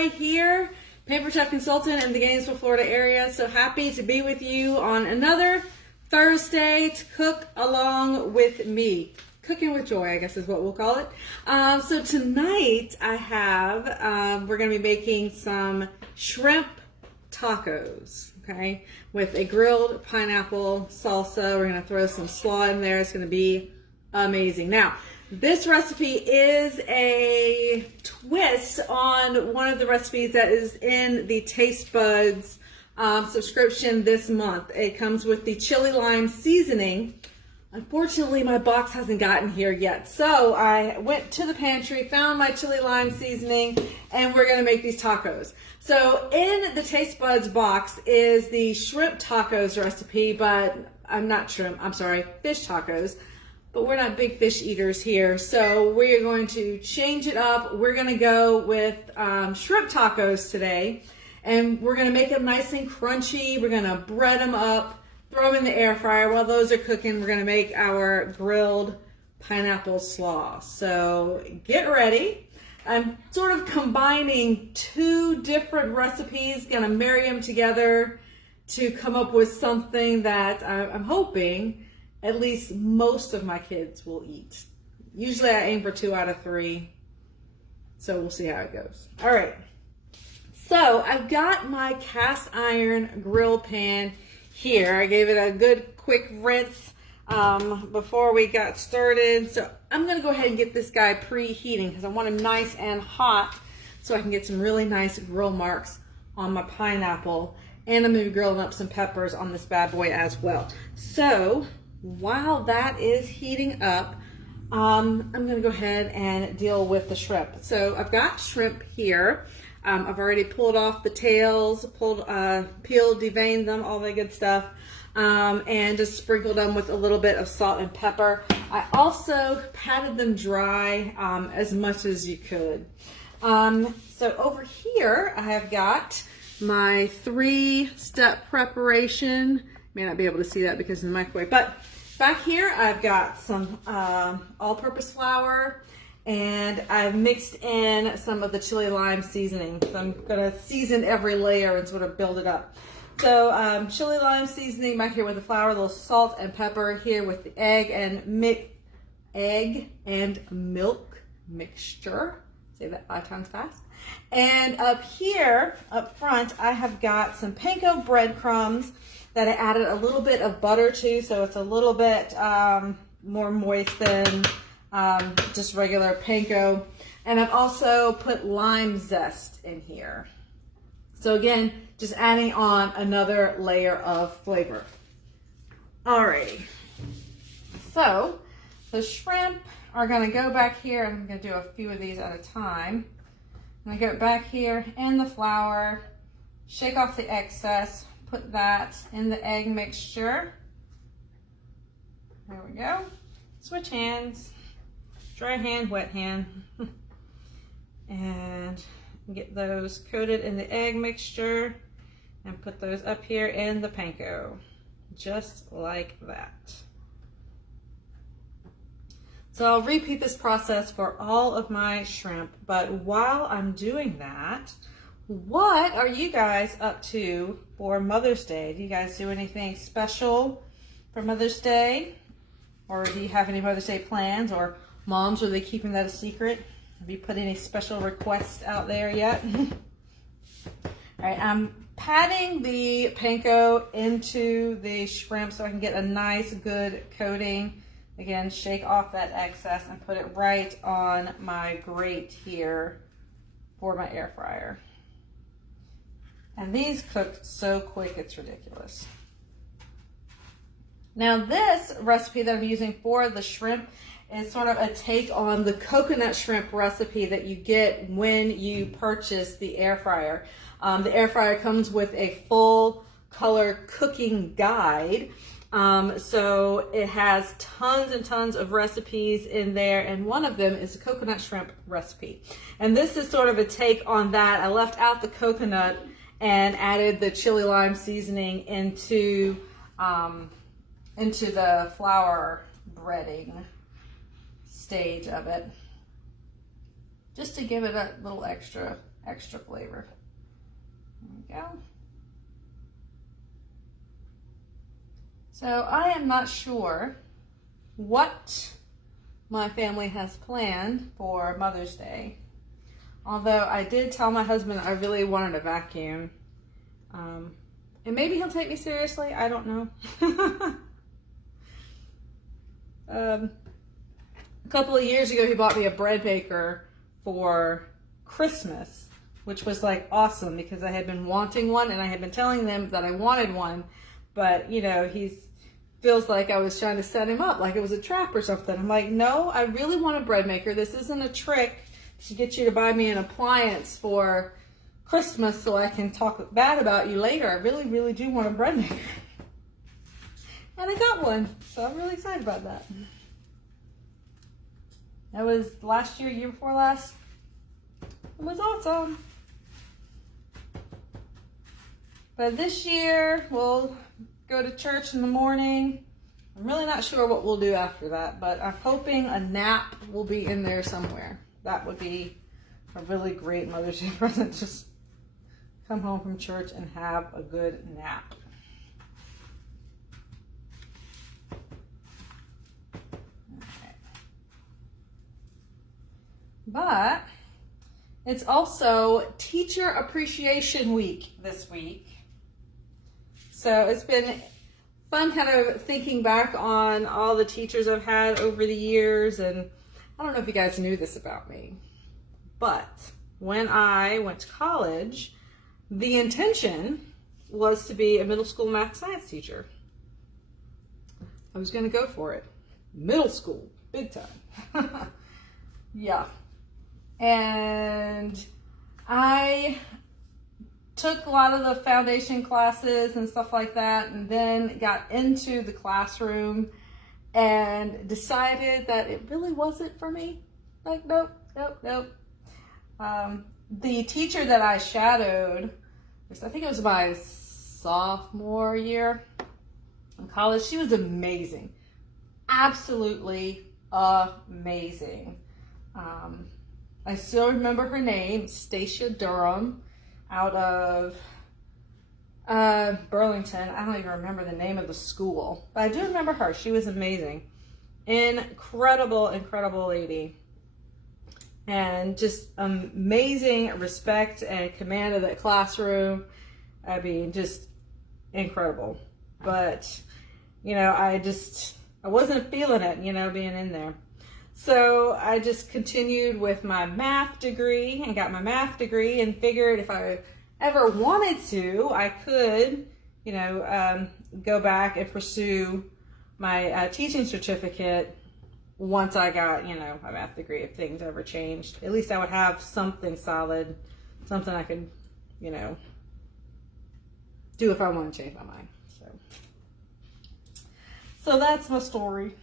Joy here, Paper Chef Consultant in the Gainesville, Florida area. So happy to be with you on another Thursday to cook along with me. Cooking with Joy, I guess is what we'll call it. So tonight I have, we're going to be making some shrimp tacos, okay, with a grilled pineapple salsa. We're going to throw some slaw in there. It's going to be amazing. Now, this recipe is a twist on one of the recipes that is in the Taste Buds subscription this month. It comes with the chili lime seasoning. Unfortunately, my box hasn't gotten here yet. So I went to the pantry, found my chili lime seasoning, and we're gonna make these tacos. So in the Taste Buds box is the shrimp tacos recipe, but I'm not shrimp, I'm sorry, fish tacos. But we're not big fish eaters here, so we're going to change it up. We're gonna go with shrimp tacos today, and we're gonna make them nice and crunchy. We're gonna bread them up, throw them in the air fryer. While those are cooking, we're gonna make our grilled pineapple slaw. So get ready. I'm sort of combining two different recipes, gonna marry them together to come up with something that I'm hoping at least most of my kids will eat. Usually I aim for 2 out of 3, so we'll see how it goes. All right, so I've got my cast iron grill pan here. I gave it a good quick rinse before we got started. So I'm gonna go ahead and get this guy preheating because I want him nice and hot so I can get some really nice grill marks on my pineapple. And I'm gonna be grilling up some peppers on this bad boy as well. So while that is heating up, I'm gonna go ahead and deal with the shrimp. So I've got shrimp here. I've already pulled off the tails, peeled, deveined them, all that good stuff, and just sprinkled them with a little bit of salt and pepper. I also patted them dry as much as you could. So over here, I have got my 3-step preparation. May not be able to see that because of the microwave, but back here I've got some all-purpose flour, and I've mixed in some of the chili lime seasoning. So I'm gonna season every layer and sort of build it up. So chili lime seasoning back here with the flour, a little salt and pepper here with the egg and milk mixture. Say that 5 times fast. And up here, up front, I have got some panko breadcrumbs that I added a little bit of butter to, so it's a little bit more moist than just regular panko. And I've also put lime zest in here. So again, just adding on another layer of flavor. Alrighty. So the shrimp are gonna go back here. I'm gonna do a few of these at a time. I'm gonna go back here in the flour, shake off the excess, put that in the egg mixture. There we go. Switch hands. Dry hand, wet hand. And get those coated in the egg mixture and put those up here in the panko. Just like that. So I'll repeat this process for all of my shrimp, but while I'm doing that, what are you guys up to for Mother's Day? Do you guys do anything special for Mother's Day? Or do you have any Mother's Day plans? Or moms, are they keeping that a secret? Have you put any special requests out there yet? All right, I'm patting the panko into the shrimp so I can get a nice good coating. Again, shake off that excess and put it right on my grate here for my air fryer. And these cook so quick, it's ridiculous. Now this recipe that I'm using for the shrimp is sort of a take on the coconut shrimp recipe that you get when you purchase the air fryer. The air fryer comes with a full color cooking guide. So it has tons and tons of recipes in there, and one of them is a coconut shrimp recipe. And this is sort of a take on that. I left out the coconut and added the chili lime seasoning into the flour breading stage of it, just to give it a little extra extra flavor. There we go. So I am not sure what my family has planned for Mother's Day. Although I did tell my husband I really wanted a vacuum. And maybe he'll take me seriously. I don't know. A couple of years ago, he bought me a bread maker for Christmas, which was like awesome because I had been wanting one and I had been telling them that I wanted one. But, you know, he feels like I was trying to set him up, like it was a trap or something. I'm like, no, I really want a bread maker. This isn't a trick to get you to buy me an appliance for Christmas so I can talk bad about you later. I really, really do want a bread maker. And I got one, so I'm really excited about that. That was last year, year before last. It was awesome. But this year, we'll go to church in the morning. I'm really not sure what we'll do after that, but I'm hoping a nap will be in there somewhere. That would be a really great Mother's Day present. Just come home from church and have a good nap. Okay. But it's also Teacher Appreciation Week this week. So it's been fun kind of thinking back on all the teachers I've had over the years. And I don't know if you guys knew this about me, but when I went to college, the intention was to be a middle school math science teacher. I was going to go for it. Middle school, big time. Yeah. And I took a lot of the foundation classes and stuff like that, and then got into the classroom and decided that it really wasn't for me. Like, nope. The teacher that I shadowed, I think it was my sophomore year in college, she was amazing. Absolutely amazing. I still remember her name, Stacia Durham, out of Burlington. I don't even remember the name of the school, but I do remember her. She was amazing. Incredible lady. And just amazing respect and command of that classroom. I mean, just incredible. But, you know, I wasn't feeling it, you know, being in there. So I just continued with my math degree and got my math degree and figured if I ever wanted to, I could, you know, go back and pursue my teaching certificate once I got, you know, my math degree, if things ever changed. At least I would have something solid, something I could, you know, do if I want to change my mind. So that's my story.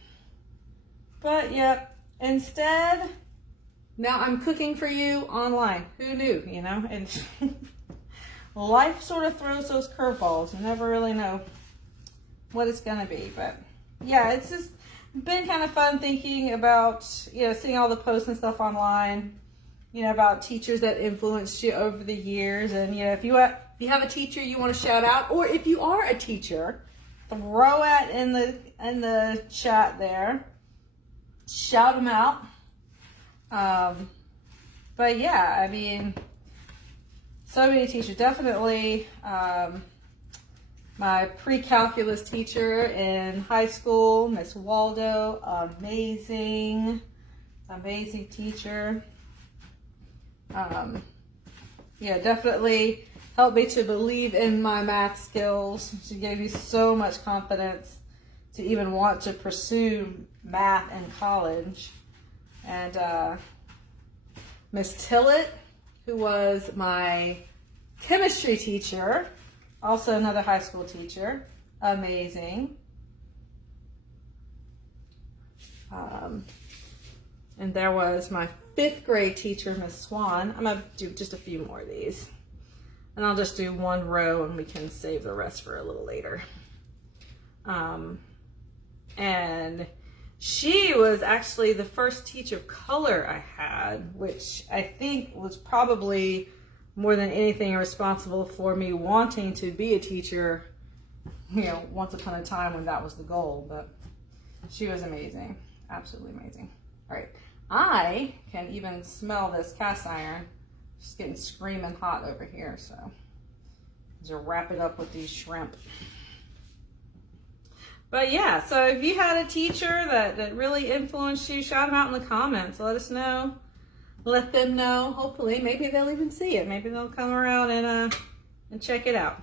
But yeah, instead, now I'm cooking for you online. Who knew, you know? And life sort of throws those curveballs. You never really know what it's going to be. But yeah, it's just been kind of fun thinking about, you know, seeing all the posts and stuff online, you know, about teachers that influenced you over the years. And, you know, if you have a teacher you want to shout out, or if you are a teacher, throw it in the chat there. Shout them out. But yeah, I mean, so many teachers. Definitely my pre-calculus teacher in high school, Miss Waldo, amazing teacher. Yeah, definitely helped me to believe in my math skills. She gave me so much confidence to even want to pursue math in college. And Miss Tillett, who was my chemistry teacher, also another high school teacher, amazing. And there was my 5th grade teacher, Miss Swan. I'm gonna do just a few more of these. And I'll just do one row and we can save the rest for a little later. And she was actually the first teacher of color I had, which I think was probably more than anything responsible for me wanting to be a teacher, you know, once upon a time when that was the goal. But she was amazing, absolutely amazing. All right, I can even smell this cast iron. Just getting screaming hot over here, so just wrap it up with these shrimp. But yeah, so if you had a teacher that really influenced you, shout them out in the comments. Let us know. Let them know. Hopefully, maybe they'll even see it. Maybe they'll come around and check it out.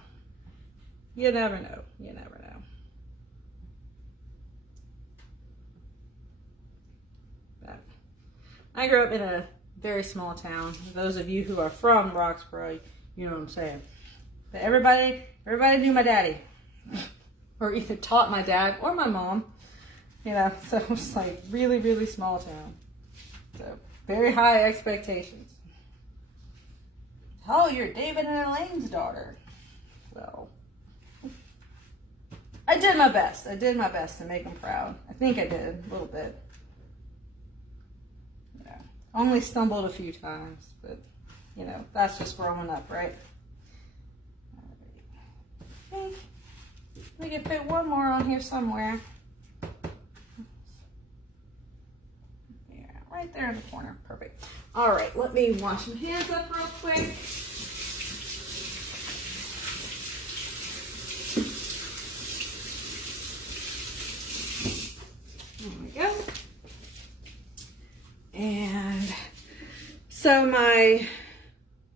You never know. You never know. But I grew up in a very small town. Those of you who are from Roxborough, you know what I'm saying. But everybody knew my daddy, or either taught my dad or my mom. You know, so it was like really, really small town. So very high expectations. Oh, you're David and Elaine's daughter. Well, I did my best. I did my best to make them proud. I think I did a little bit. Only stumbled a few times, but you know, that's just growing up, right? Okay. We can fit one more on here somewhere. Yeah, right there in the corner. Perfect. All right, let me wash my hands up real quick. There we go. And so my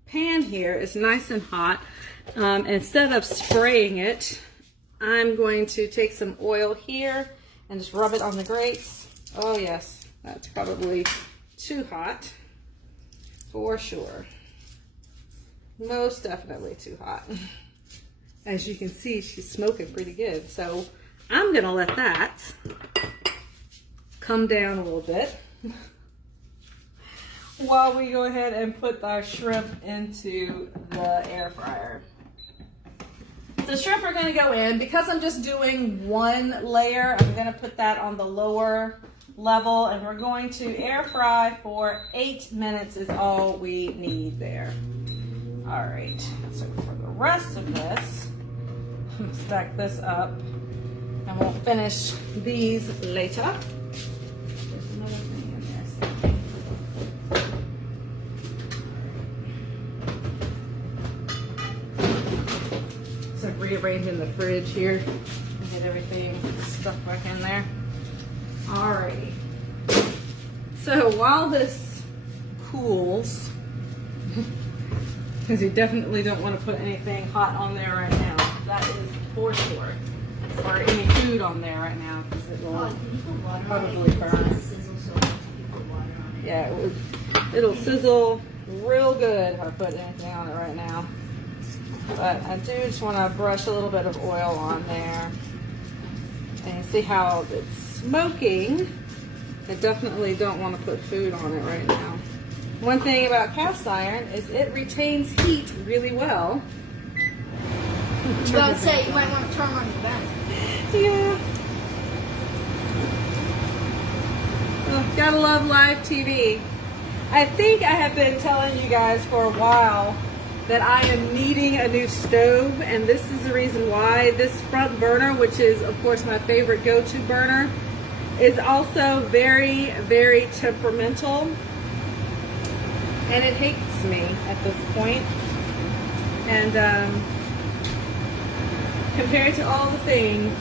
pan here is nice and hot. Instead of spraying it, I'm going to take some oil here and just rub it on the grates. Oh yes, that's probably too hot for sure. Most definitely too hot. As you can see, she's smoking pretty good. So I'm gonna let that come down a little bit while we go ahead and put our shrimp into the air fryer. The shrimp are gonna go in. Because I'm just doing one layer, I'm gonna put that on the lower level, and we're going to air fry for 8 minutes is all we need there. All right, so for the rest of this, I'm gonna stack this up, and we'll finish these later. There's another thing in there. So rearranging the fridge here and get everything stuffed back in there. Alrighty. So while this cools, because you definitely don't want to put anything hot on there right now. That is for sure. Or any food on there right now, because it will probably burn. Yeah, it'll sizzle real good if I put anything on it right now. But I do just want to brush a little bit of oil on there. And you see how it's smoking. I definitely don't want to put food on it right now. One thing about cast iron is it retains heat really well. I was about to say, you might want to turn on your vent. Yeah. Oh, gotta love live TV. I think I have been telling you guys for a while that I am needing a new stove, and this is the reason why. This front burner, which is of course my favorite go-to burner, is also very, very temperamental, and it hates me at this point. And compared to all the things,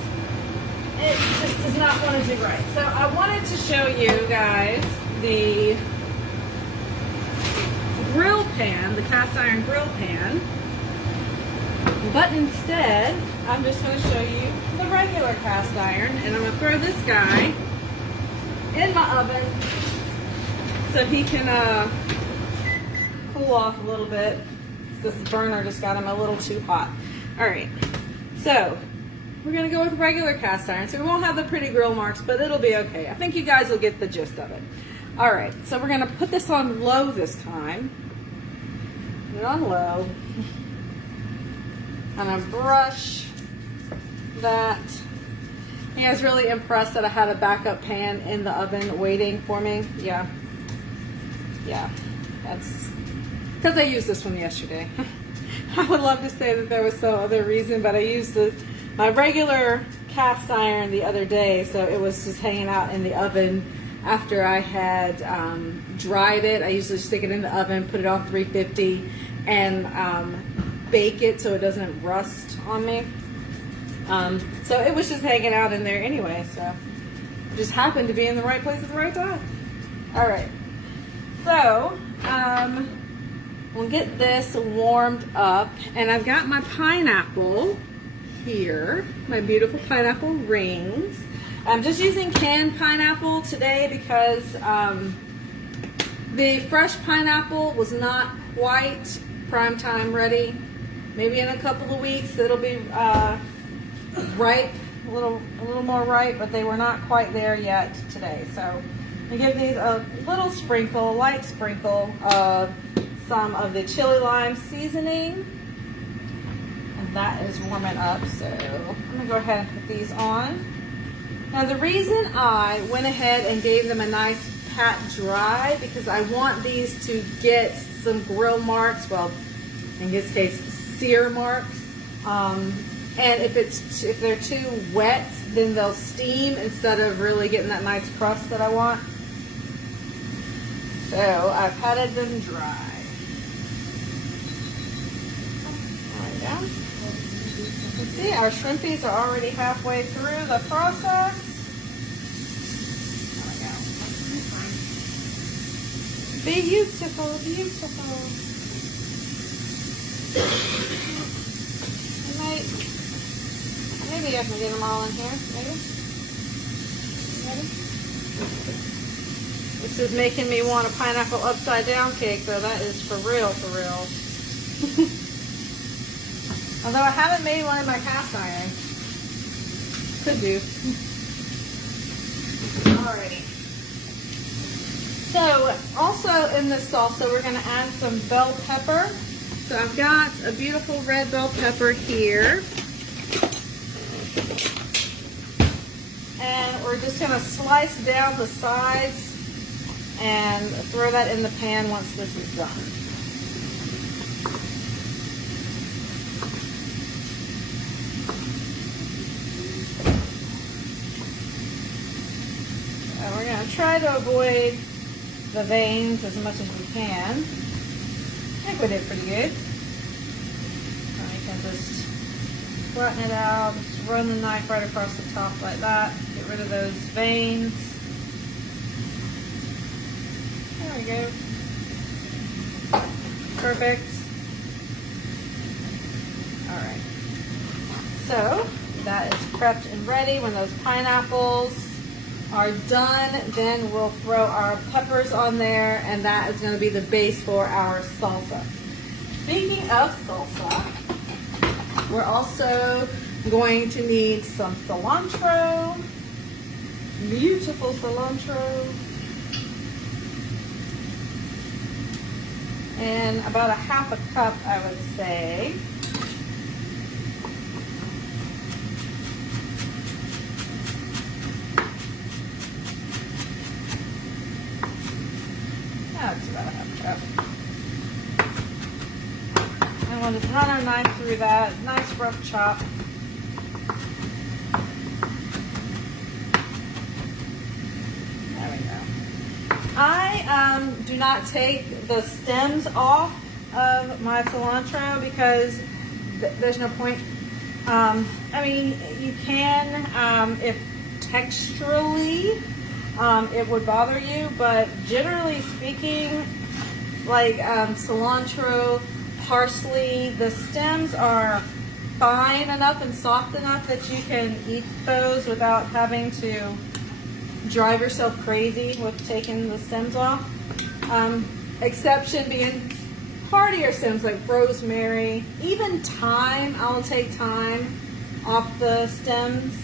it just does not want to do right. So I wanted to show you guys the grill pan, the cast iron grill pan, but instead I'm just going to show you the regular cast iron, and I'm going to throw this guy in my oven so he can cool off a little bit. This burner just got him a little too hot. Alright, so we're going to go with regular cast iron, so we won't have the pretty grill marks, but it'll be okay. I think you guys will get the gist of it. Alright, so we're going to put this on low this time. Put it on low. I'm going to brush that. You guys really impressed that I had a backup pan in the oven waiting for me? Yeah. Yeah, that's because I used this one yesterday. I would love to say that there was some other reason, but I used my regular cast iron the other day, so it was just hanging out in the oven after I had dried it. I usually stick it in the oven, put it on 350, and bake it so it doesn't rust on me. So it was just hanging out in there anyway, so it just happened to be in the right place at the right time. All right, so we'll get this warmed up, and I've got my pineapple here, my beautiful pineapple rings. I'm just using canned pineapple today because the fresh pineapple was not quite prime time ready. Maybe in a couple of weeks it'll be ripe, a little more ripe, but they were not quite there yet today. So I give these a little sprinkle, light sprinkle of some of the chili lime seasoning, and that is warming up. So I'm gonna go ahead and put these on. Now the reason I went ahead and gave them a nice pat dry, because I want these to get some grill marks, well, in this case, sear marks. And if they're too wet, then they'll steam instead of really getting that nice crust that I want. So I patted them dry. There we go. You can see our shrimpies are already halfway through the process. There we go. Beautiful, beautiful. Maybe I can get them all in here. Maybe. Ready? This is making me want a pineapple upside down cake, though. That is for real, for real. Although I haven't made one in my cast iron. Could do. Alrighty. So, also in this salsa, we're going to add some bell pepper. So I've got a beautiful red bell pepper here. And we're just going to slice down the sides and throw that in the pan once this is done. And we're going to try to avoid the veins as much as we can. I think we did pretty good. And you can just flatten it out, just run the knife right across the top like that. Get rid of those veins. There we go. Perfect. Alright. So, that is prepped and ready. When those pineapples are done, then we'll throw our peppers on there, and that is going to be the base for our salsa. Speaking of salsa, we're also going to need some cilantro, beautiful cilantro, and about a half a cup, I would say. That's about a half a cup. And we'll just run our knife through that. Nice rough chop. There we go. I do not take the stems off of my cilantro because there's no point. I mean, you can if texturally it would bother you, but generally speaking, like cilantro, parsley, the stems are fine enough and soft enough that you can eat those without having to drive yourself crazy with taking the stems off. Exception being hardier stems like rosemary, even thyme. I'll take thyme off the stems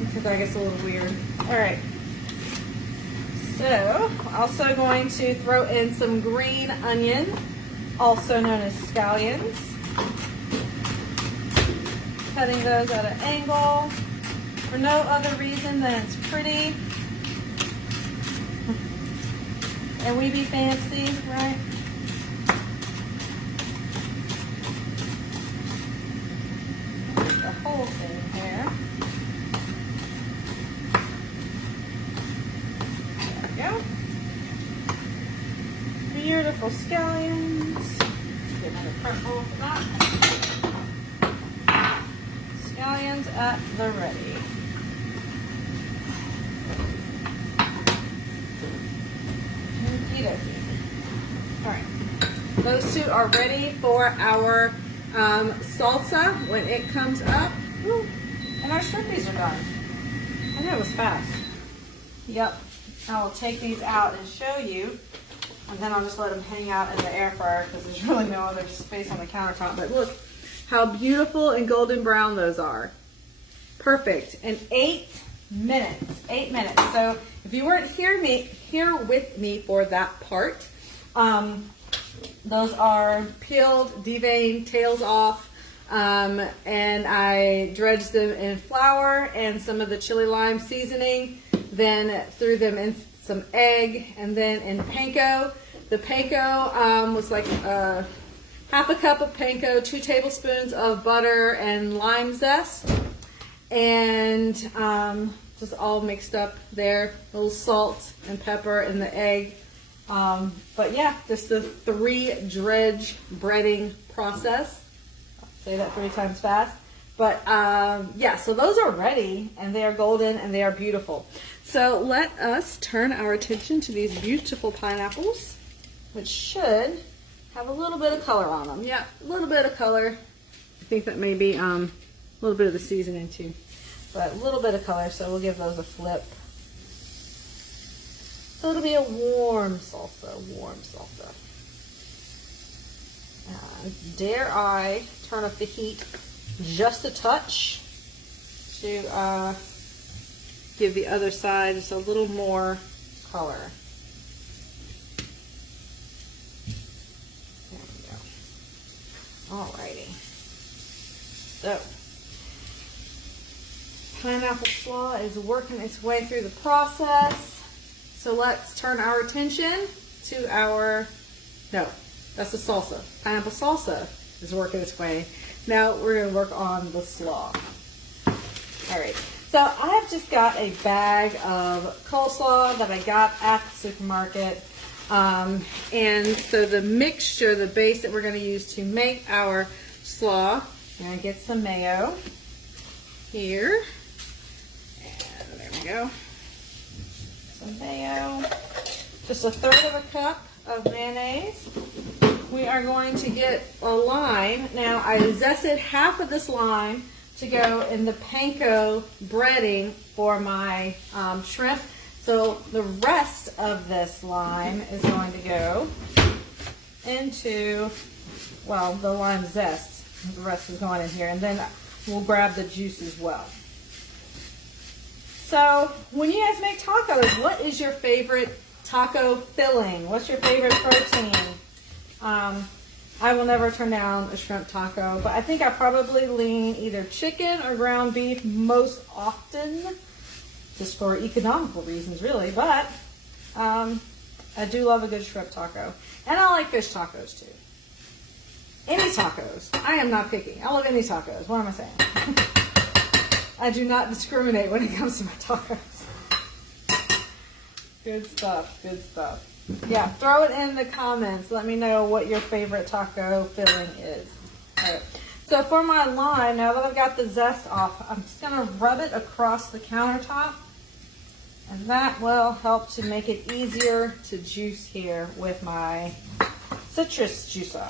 because that gets a little weird. All right. So, also going to throw in some green onion, also known as scallions. Cutting those at an angle for no other reason than it's pretty. And we be fancy, right? whole thing here. There we go. Beautiful scallions. Get another prep bowl for that. Scallions at the ready. Alright, those two are ready for our salsa when it comes up. Ooh, and our shrimpies are done. I know it was fast. Yep, I will take these out and show you, and then I'll just let them hang out in the air fryer because there's really no other space on the countertop. But look how beautiful and golden brown those are. Perfect. In 8 minutes. 8 minutes. So if you weren't here with me for that part, those are peeled, deveined, tails off, and I dredged them in flour and some of the chili lime seasoning, then threw them in some egg, and then in panko. The panko was like half a cup of panko, 2 tablespoons of butter and lime zest, and just all mixed up there. A little salt and pepper in the egg. But yeah, just the 3 dredge breading process. I'll say that 3 times fast. But yeah, so those are ready, and they are golden and they are beautiful. So let us turn our attention to these beautiful pineapples, which should have a little bit of color on them. Yeah, a little bit of color. I think that may be a little bit of the seasoning too, but a little bit of color. So we'll give those a flip. So it'll be a warm salsa, warm salsa. Dare I turn up the heat just a touch to give the other side just a little more color. There we go. Alrighty. So, pineapple slaw is working its way through the process. So let's turn our attention to our, no, that's the salsa. Pineapple salsa is working its way. Now we're going to work on the slaw. All right, so I have just got a bag of coleslaw that I got at the supermarket. And so the mixture, the base that we're going to use to make our slaw, I'm going to get some mayo here. And there we go. Some mayo, just a 1/3 of a cup of mayonnaise. We are going to get a lime. Now I zested half of this lime to go in the panko breading for my shrimp. So the rest of this lime is going to go into, well, the lime zest. The rest is going in here, and then we'll grab the juice as well. So when you guys make tacos, what is your favorite taco filling? What's your favorite protein? I will never turn down a shrimp taco, but I think I probably lean either chicken or ground beef most often, just for economical reasons really, but I do love a good shrimp taco. And I like fish tacos too. Any tacos. I am not picky. I love any tacos. What am I saying? I do not discriminate when it comes to my tacos. Good stuff, good stuff. Yeah, throw it in the comments. Let me know what your favorite taco filling is. All right. So for my lime, now that I've got the zest off, I'm just going to rub it across the countertop. And that will help to make it easier to juice here with my citrus juicer.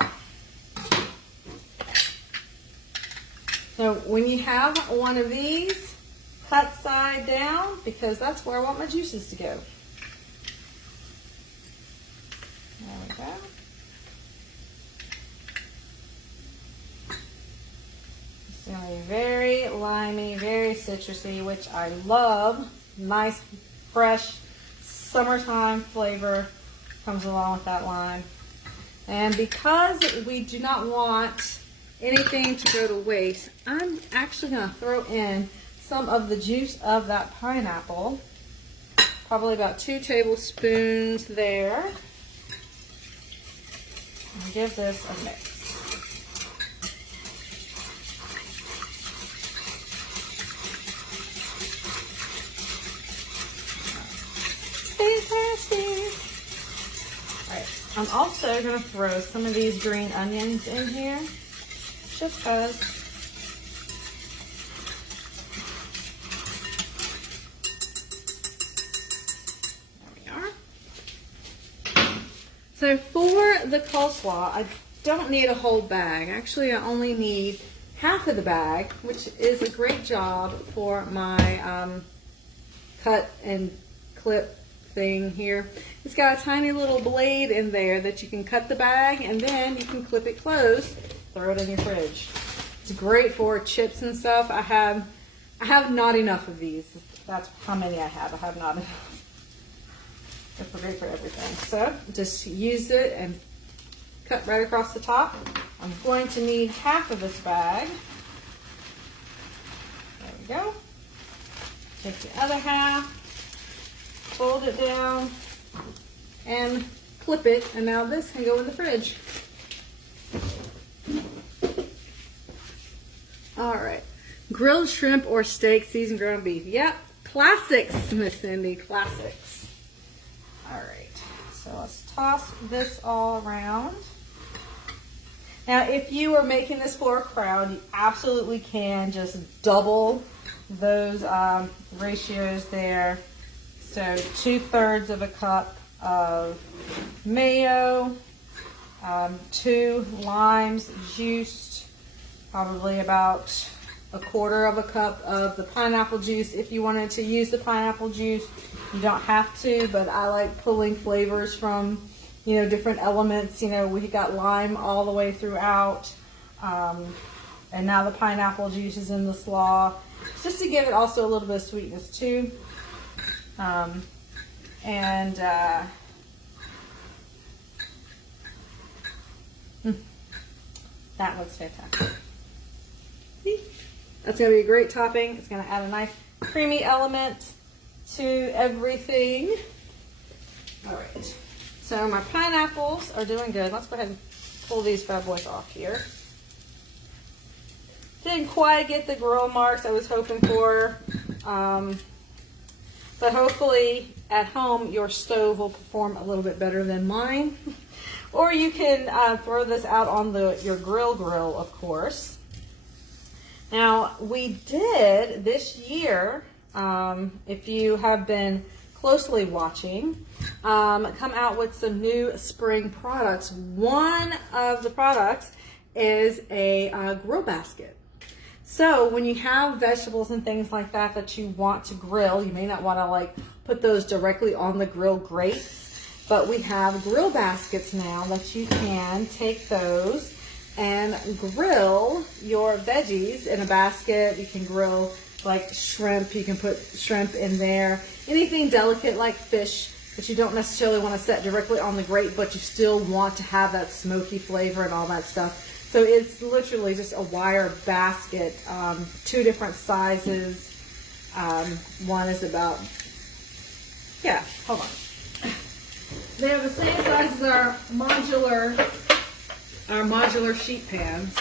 So when you have one of these, cut side down, because that's where I want my juices to go. There we go. It's going to be very limey, very citrusy, which I love. Nice, fresh, summertime flavor comes along with that lime. And because we do not want anything to go to waste, I'm actually going to throw in some of the juice of that pineapple. Probably about 2 tablespoons there. And give this a mix. I'm also going to throw some of these green onions in here, just because. There we are. So for the coleslaw, I don't need a whole bag. Actually, I only need half of the bag, which is a great job for my cut and clip thing here. It's got a tiny little blade in there that you can cut the bag and then you can clip it closed, throw it in your fridge. It's great for chips and stuff. I have not enough of these. That's how many I have. I have not enough. They're great for everything. So just use it and cut right across the top. I'm going to need half of this bag. There we go. Take the other half, fold it down, and clip it, and now this can go in the fridge. All right, grilled shrimp or steak, seasoned ground beef. Yep, classics, Miss Cindy, classics. All right, so let's toss this all around. Now, if you are making this for a crowd, you absolutely can just double those ratios there. So 2/3 of a cup of mayo, 2 limes juiced, probably about 1/4 of a cup of the pineapple juice. If you wanted to use the pineapple juice, you don't have to, but I like pulling flavors from, you know, different elements. You know, we got lime all the way throughout, and now the pineapple juice is in the slaw, just to give it also a little bit of sweetness too. That looks fantastic. See? That's going to be a great topping. It's going to add a nice creamy element to everything. All right. So my pineapples are doing good. Let's go ahead and pull these bad boys off here. Didn't quite get the grill marks I was hoping for. But hopefully at home your stove will perform a little bit better than mine. Or you can throw this out on your grill, of course. Now we did this year, if you have been closely watching, come out with some new spring products. One of the products is a grill basket. So when you have vegetables and things like that that you want to grill, you may not want to like put those directly on the grill grates, but we have grill baskets now that you can take those and grill your veggies in a basket. You can grill like shrimp, you can put shrimp in there, anything delicate like fish that you don't necessarily want to set directly on the grate, but you still want to have that smoky flavor and all that stuff. So it's literally just a wire basket, 2 different sizes. One is about, yeah, hold on. They have the same size as our modular sheet pans.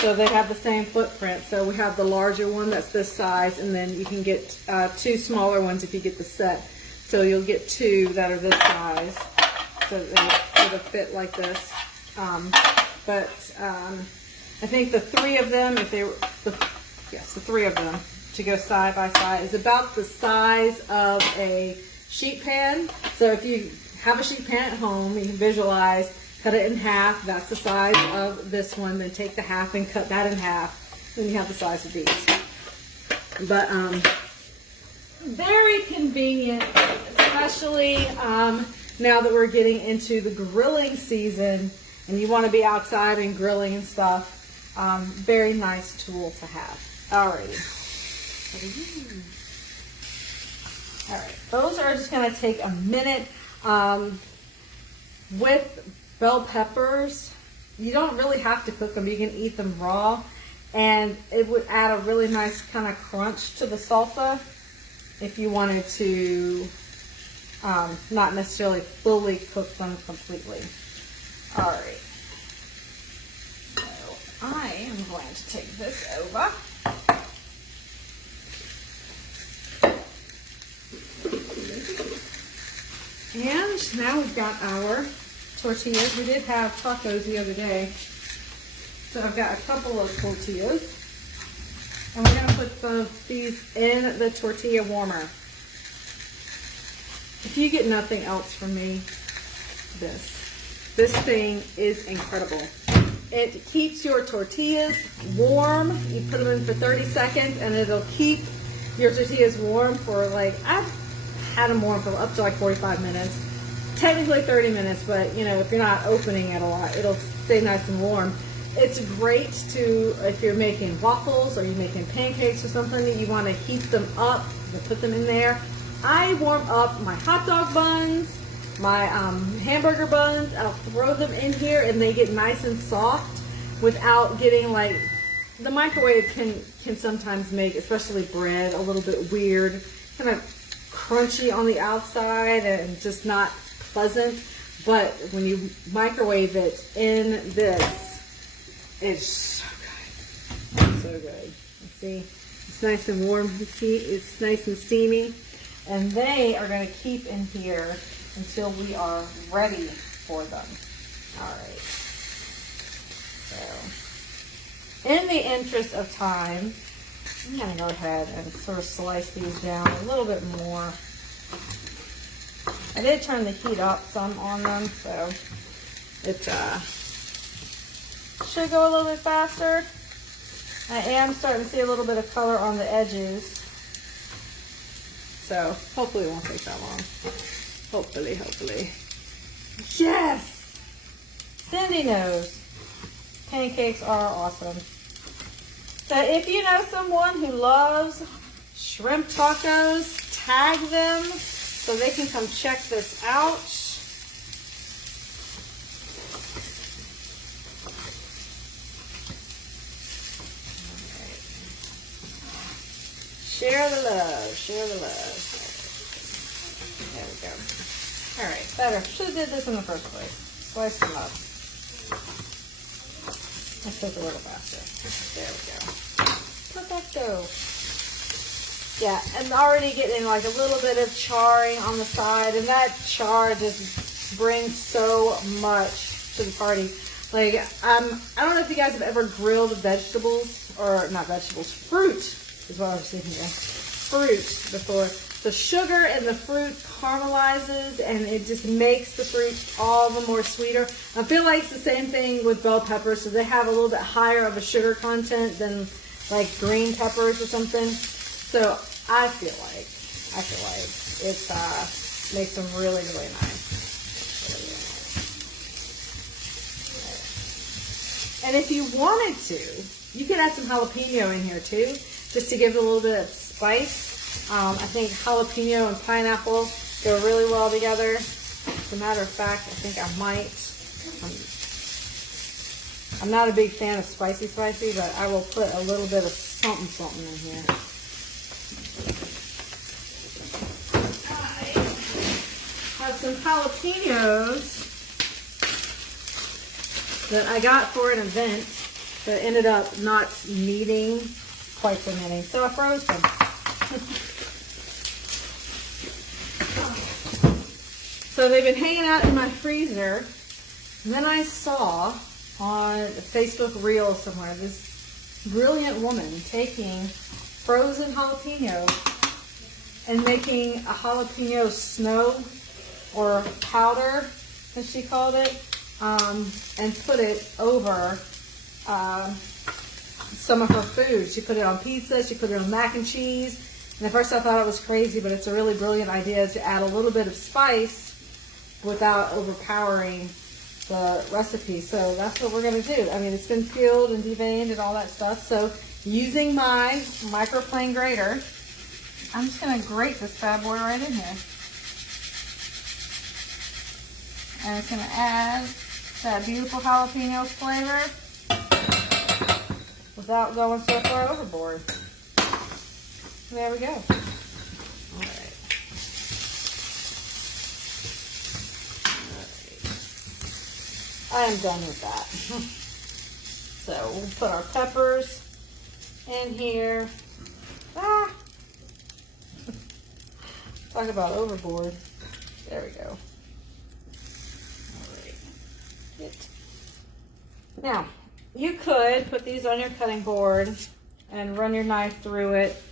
So they have the same footprint. So we have the larger one that's this size, and then you can get 2 smaller ones if you get the set. So you'll get 2 that are this size, so they sort of fit like this. I think the 3 of them, the 3 of them to go side by side is about the size of a sheet pan. So if you have a sheet pan at home, you can visualize, cut it in half. That's the size of this one. Then take the half and cut that in half. Then you have the size of these. But very convenient, especially now that we're getting into the grilling season and you want to be outside and grilling and stuff. Very nice tool to have. Alrighty. Alright, those are just going to take a minute. With bell peppers, you don't really have to cook them. You can eat them raw, and it would add a really nice kind of crunch to the salsa if you wanted to not necessarily fully cook them completely. All right, so I am going to take this over. And now we've got our tortillas. We did have tacos the other day. So I've got a couple of tortillas. And we're gonna put these in the tortilla warmer. If you get nothing else from me, this thing is incredible. It keeps your tortillas warm. You put them in for 30 seconds and it'll keep your tortillas warm for like, I've had them warm for up to like 45 minutes. Technically 30 minutes, but you know, if you're not opening it a lot, it'll stay nice and warm. It's great to, if you're making waffles or you're making pancakes or something, you want to heat them up, you put them in there. I warm up my hot dog buns, my hamburger buns. I'll throw them in here and they get nice and soft without getting like, the microwave can sometimes make, especially bread, a little bit weird, kind of crunchy on the outside and just not pleasant. But when you microwave it in this, it's so good. It's so good. See, it's nice and warm. You see, it's nice and steamy. And they are going to keep in here until we are ready for them. All right. So, in the interest of time, I'm going to go ahead and sort of slice these down a little bit more. I did turn the heat up some on them, so it should go a little bit faster. I am starting to see a little bit of color on the edges. So hopefully it won't take that long. Hopefully. Yes! Cindy knows pancakes are awesome. So if you know someone who loves shrimp tacos, tag them so they can come check this out. Share the love, share the love. There we go. All right, better. Should have did this in the first place. Slice them up. Let's take a little faster. There we go. Perfecto. Yeah, and already getting like a little bit of charring on the side, and that char just brings so much to the party. Like, I don't know if you guys have ever grilled vegetables, or not vegetables, fruit. Is what I was thinking of. Fruit before. The sugar and the fruit caramelizes and it just makes the fruit all the more sweeter. I feel like it's the same thing with bell peppers, so they have a little bit higher of a sugar content than like green peppers or something. So I feel like it makes them really, really nice. And if you wanted to, you could add some jalapeno in here too, just to give it a little bit of spice. I think jalapeno and pineapple go really well together. As a matter of fact, I think I might. I'm not a big fan of spicy, but I will put a little bit of something in here. I have some jalapenos that I got for an event that ended up not needing quite so many, so I froze them. So they've been hanging out in my freezer, and then I saw on Facebook Reel somewhere this brilliant woman taking frozen jalapeno and making a jalapeno snow or powder, as she called it, and put it over some of her food. She put it on pizza, she put it on mac and cheese. And at first I thought it was crazy, but it's a really brilliant idea to add a little bit of spice without overpowering the recipe. So that's what we're going to do. I mean, it's been peeled and deveined and all that stuff. So using my microplane grater, I'm just going to grate this bad boy right in here. And it's going to add that beautiful jalapeno flavor without going so far overboard. There we go. All right. I am done with that. So we'll put our peppers in here. Ah! Talk about overboard. There we go. All right. it. Now, you could put these on your cutting board and run your knife through it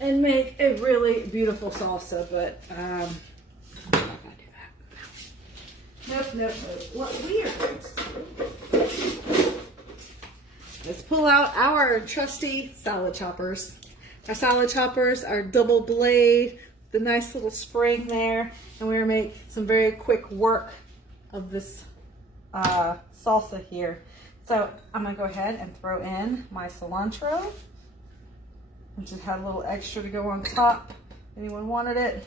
and make a really beautiful salsa, but I'm not gonna do that. Nope. What we are going to do, let's pull out our trusty salad choppers. Our salad choppers are double blade, the nice little spring there, and we're gonna make some very quick work of this salsa here. So I'm gonna go ahead and throw in my cilantro, which just had a little extra to go on top. Anyone wanted it?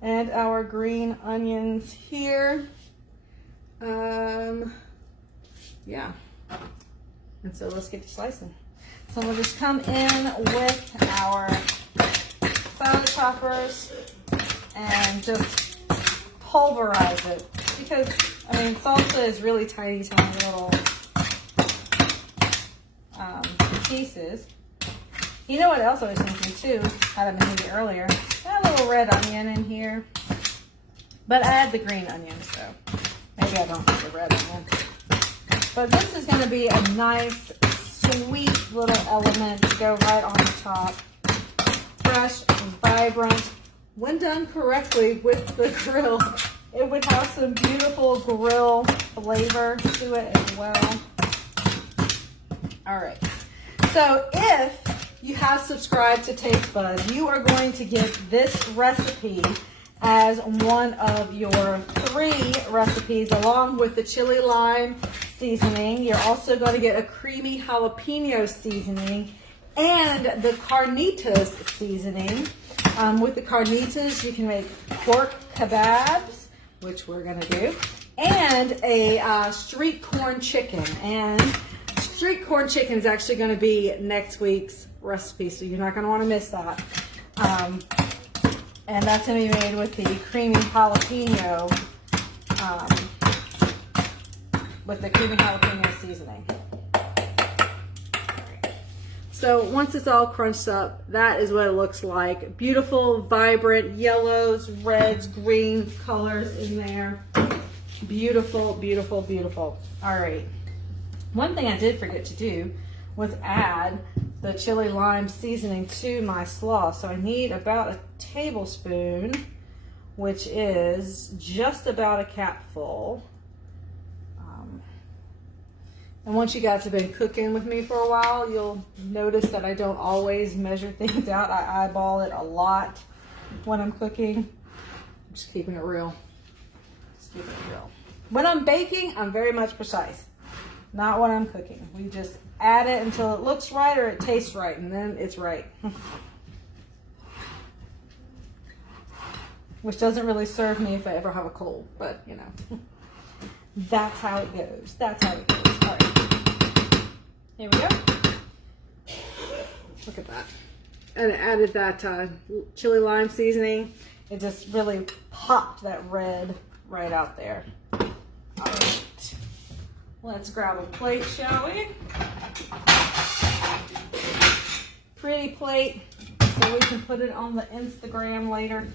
And our green onions here. Yeah. And so let's get to slicing. So we'll just come in with our salad choppers and just pulverize it. Because, I mean, salsa is really tiny little pieces. You know what else I was thinking too, had I made it earlier? Add a little red onion in here. But I add the green onion, so maybe I don't put the red onion. But this is going to be a nice, sweet little element to go right on the top. Fresh, vibrant. When done correctly with the grill, it would have some beautiful grill flavor to it as well. All right. So if you have subscribed to Taste Bud, you are going to get this recipe as one of your 3 recipes along with the chili lime seasoning. You're also going to get a creamy jalapeno seasoning and the carnitas seasoning. With the carnitas, you can make pork kebabs, which we're going to do, and a street corn chicken. And street corn chicken is actually going to be next week's recipe, so you're not going to want to miss that. And that's going to be made with the creamy jalapeno, seasoning. So once it's all crunched up, that is what it looks like. Beautiful, vibrant yellows, reds, green colors in there. Beautiful, beautiful, beautiful. All right. One thing I did forget to do was add the chili lime seasoning to my slaw. So I need about a tablespoon, which is just about a capful. And once you guys have been cooking with me for a while, you'll notice that I don't always measure things out. I eyeball it a lot when I'm cooking. I'm just keeping it real. Just keeping it real. When I'm baking, I'm very much precise. Not when I'm cooking. We just add it until it looks right or it tastes right, and then it's right. Which doesn't really serve me if I ever have a cold, but you know. That's how it goes. That's how it goes. All right. Here we go. Look at that. And I added that chili lime seasoning. It just really popped that red right out there. All right. Let's grab a plate, shall we? Pretty plate so we can put it on the Instagram later.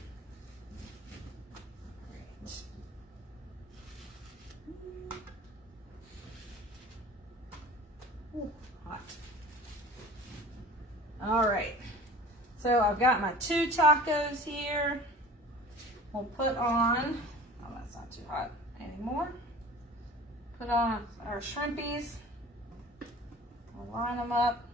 Ooh, hot. All right. So I've got my 2 tacos here. We'll put on, oh, that's not too hot anymore. Put on our shrimpies. We'll line them up.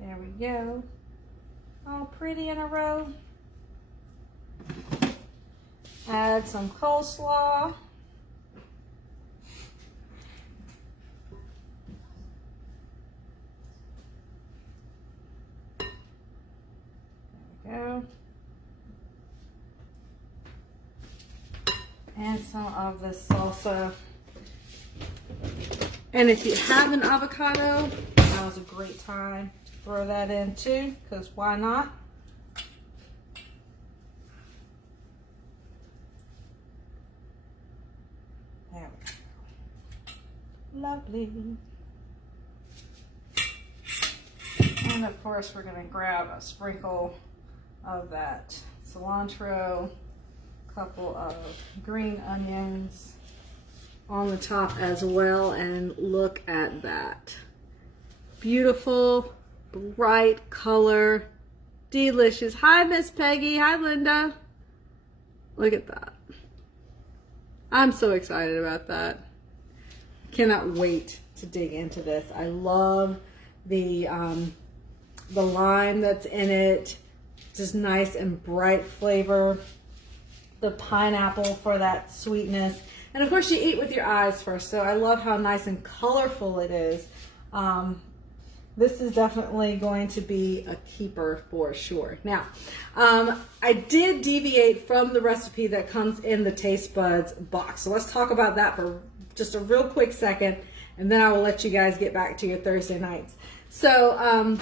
There we go. All pretty in a row. Add some coleslaw. There we go. And some of this salsa. And if you have an avocado, that was a great time to throw that in too, because why not? There we go. Lovely. And of course, we're going to grab a sprinkle of that cilantro, couple of green onions on the top as well, and look at that. Beautiful, bright color, delicious. Hi, Miss Peggy. Hi, Linda. Look at that. I'm so excited about that. Cannot wait to dig into this. I love the lime that's in it. Just nice and bright flavor. The pineapple for that sweetness. And of course you eat with your eyes first. So I love how nice and colorful it is. This is definitely going to be a keeper for sure. Now, I did deviate from the recipe that comes in the Taste Buds box. So let's talk about that for just a real quick second, and then I will let you guys get back to your Thursday nights. So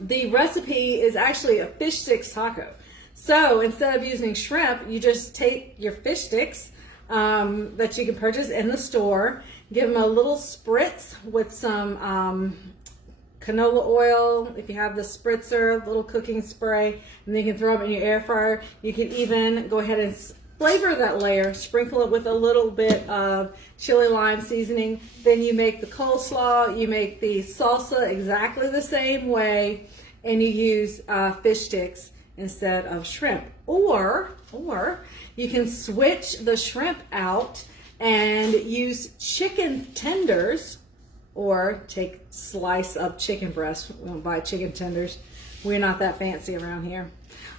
the recipe is actually a fish sticks taco. So instead of using shrimp, you just take your fish sticks that you can purchase in the store, give them a little spritz with some canola oil, if you have the spritzer, little cooking spray, and then you can throw them in your air fryer. You can even go ahead and flavor that layer, sprinkle it with a little bit of chili lime seasoning. Then you make the coleslaw, you make the salsa exactly the same way, and you use fish sticks instead of shrimp. Or you can switch the shrimp out and use chicken tenders, or take slice of chicken breast. We don't buy chicken tenders. We're not that fancy around here.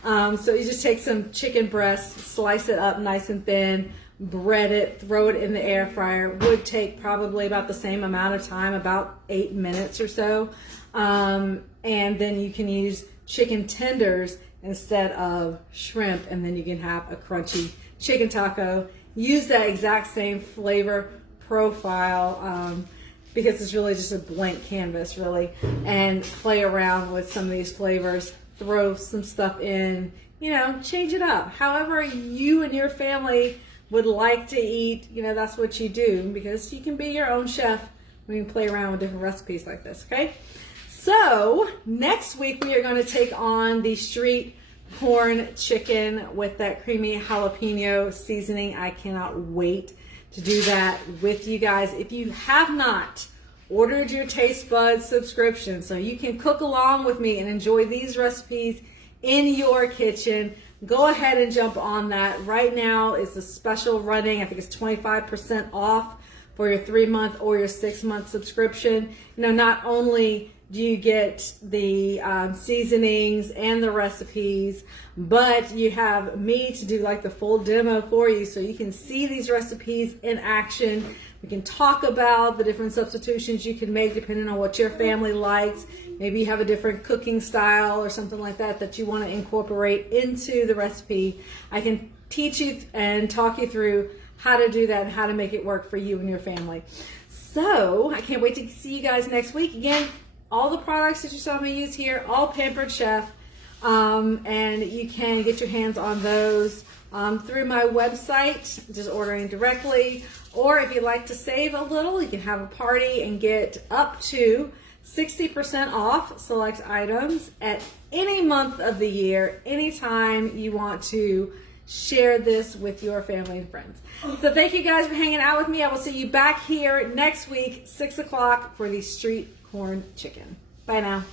So you just take some chicken breast, slice it up nice and thin, bread it, throw it in the air fryer. Would take probably about the same amount of time, about 8 minutes or so. And then you can use chicken tenders instead of shrimp, and then you can have a crunchy chicken taco. Use that exact same flavor profile, because it's really just a blank canvas, really, and play around with some of these flavors, throw some stuff in, you know, change it up. However you and your family would like to eat, you know, that's what you do, because you can be your own chef when you play around with different recipes like this, okay? So next week we are going to take on the street corn chicken with that creamy jalapeno seasoning. I cannot wait to do that with you guys. If you have not ordered your Taste Buds subscription so you can cook along with me and enjoy these recipes in your kitchen, go ahead and jump on that. Right now is a special running. I think it's 25% off for your 3-month or your 6-month subscription. You know, not only do you get the seasonings and the recipes, but you have me to do like the full demo for you, so you can see these recipes in action. We can talk about the different substitutions you can make depending on what your family likes. Maybe you have a different cooking style or something like that that you want to incorporate into the recipe. I can teach you and talk you through how to do that and how to make it work for you and your family. So I can't wait to see you guys next week. Again, all the products that you saw me use here, all Pampered Chef, and you can get your hands on those through my website, just ordering directly. Or if you'd like to save a little, you can have a party and get up to 60% off select items at any month of the year, anytime you want to share this with your family and friends. So thank you guys for hanging out with me. I will see you back here next week, 6 o'clock, for the street corn chicken. Bye now.